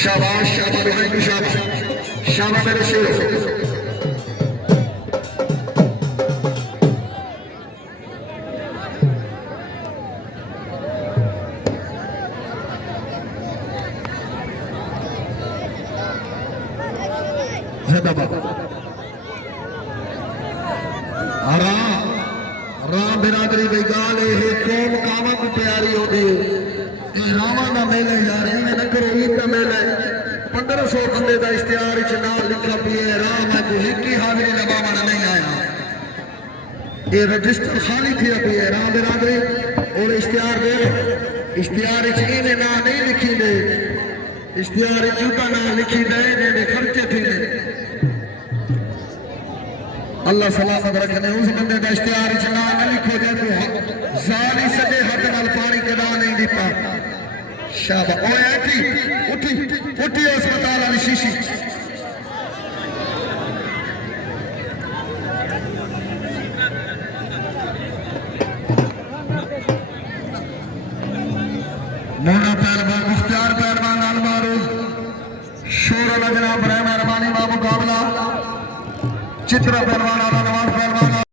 शाबाश शाबाश भाई शाबाश शाबाश मेरे शेर राम बिरादरी की गाल कौम कावा को प्यारी होती है रावण का मेला यार इन्हें न करो ईद का मेला 1500 बंदे का इश्तिहार ना लिखा पिए राम है एक ही हाजिरी नवावन नहीं आया ये रजिस्टर खाली थी अभी राम बिरादरी और इश्तिहार दे इश्तिहार इन्हें ना नहीं लिखी दे इश्तिहार का ना लिखी दे खर्चे थी अल्लाह सलामत रखने उस बंदे का इश्तिहार ना न लिखो जाए सारी सजे हाथ नाल पानी कदा नहीं दिता शाबाश ओए उठी उठी उठी अस्पताल वाली शीशी